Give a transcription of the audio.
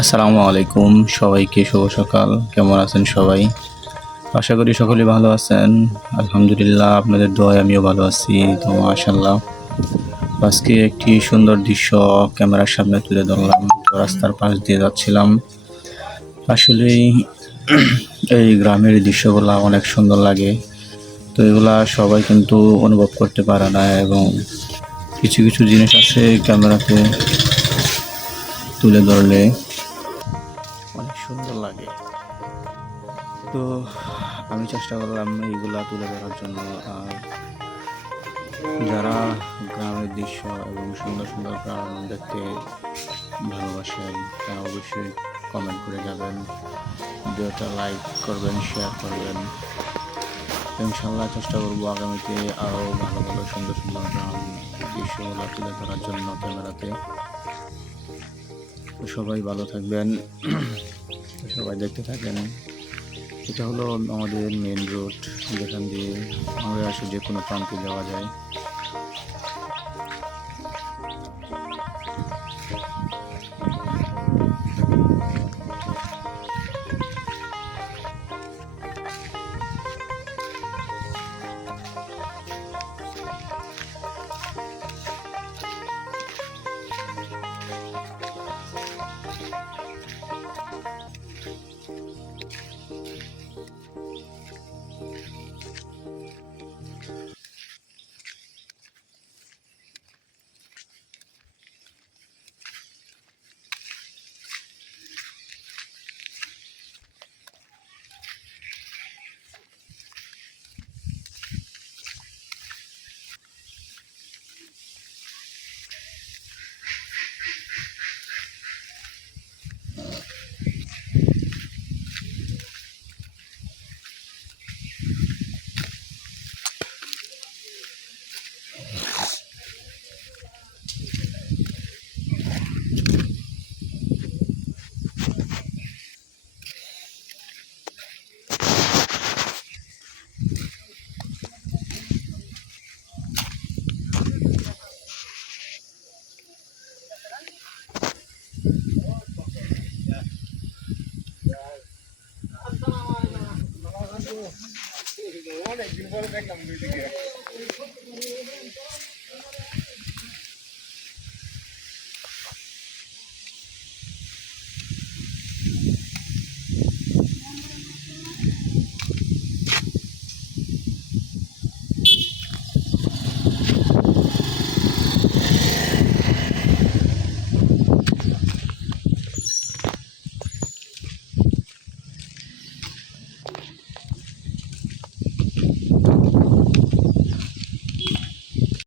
আসসালামু আলাইকুম, সবাইকে শুভ সকাল। কেমন আছেন সবাই? আশা করি সকলেই ভালো আছেন। আলহামদুলিল্লাহ, আপনাদের দোয়ায় আমিও ভালো আছি। তো মাশাআল্লাহ, আজকে একটি সুন্দর দৃশ্য ক্যামেরার সামনে তুলে ধরলাম। তো রাস্তার পাশ দিয়ে যাচ্ছিলাম। আসলেই এই গ্রামের দৃশ্যগুলা অনেক সুন্দর লাগে। তো এগুলা সবাই কিন্তু অনুভব করতে পারে না, এবং কিছু কিছু জিনিস আছে ক্যামেরাতে তুলে ধরলে অনেক সুন্দর লাগে। তো আমি চেষ্টা করলাম এইগুলা তুলে ধরার জন্য। আর যারা গ্রামের দৃশ্য এবং সুন্দর সুন্দর গ্রাম দেখতে ভালোবাসেন, তারা অবশ্যই কমেন্ট করে যাবেন, ভিডিওটা লাইক করবেন, শেয়ার করবেন। ইনশাল্লাহ চেষ্টা করবো আগামীতে আরও ভালো ভালো সুন্দর সুন্দর গ্রাম দৃশ্যগুলো তুলে ধরার জন্য ক্যামেরাতে। তো সবাই ভালো থাকবেন, সবাই দেখতে থাকেন। এটা হলো আমাদের মেন রোড, যেখান দিয়ে আমরা আসলে যে কোনো প্রান্তে যাওয়া যায়। অনেকদিন পরে দেখলাম